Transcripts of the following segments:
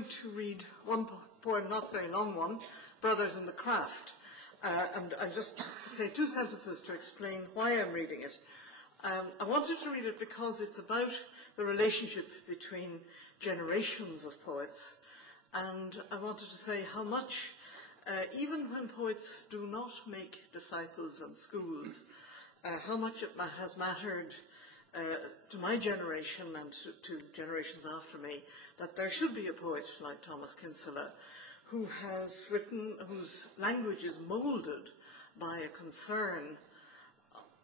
going to read one poem, not a very long one, Brothers in the Craft. And I'll just say 2 sentences to explain why I'm reading it. I wanted to read it because it's about the relationship between generations of poets, and I wanted to say how much, even when poets do not make disciples in schools, how much it has mattered to my generation and to generations after me, that there should be a poet like Thomas Kinsella who has written, whose language is moulded by a concern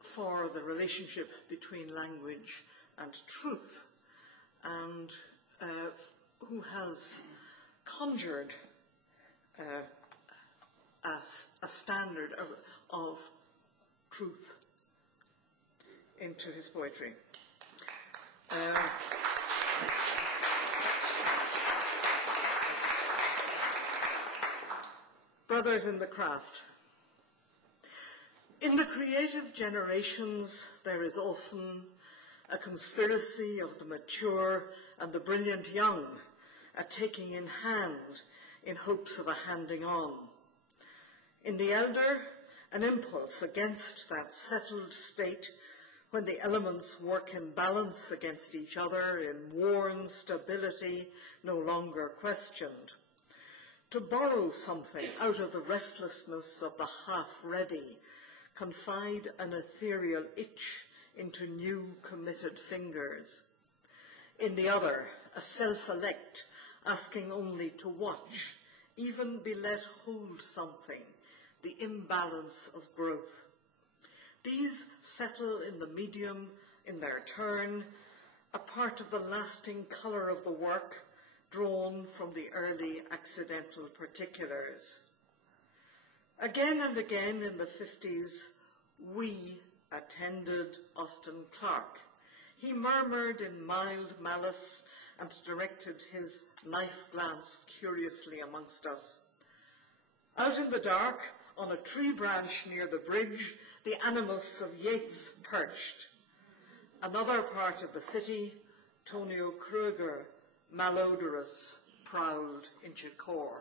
for the relationship between language and truth, and who has conjured a standard of truth into his poetry. Brothers in the Craft. In the creative generations, there is often a conspiracy of the mature and the brilliant young, a taking in hand in hopes of a handing on. In the elder, an impulse against that settled state when the elements work in balance against each other in worn stability no longer questioned. To borrow something out of the restlessness of the half-ready, confide an ethereal itch into new committed fingers. In the other, a self-elect asking only to watch, even be let hold something, the imbalance of growth. These settle in the medium in their turn, a part of the lasting colour of the work drawn from the early accidental particulars. Again and again in the 50s, we attended Austin Clarke. He murmured in mild malice and directed his knife glance curiously amongst us. Out in the dark, on a tree branch near the bridge, the animus of Yeats perched. Another part of the city, Tonio Kruger, malodorous, prowled in Chicor.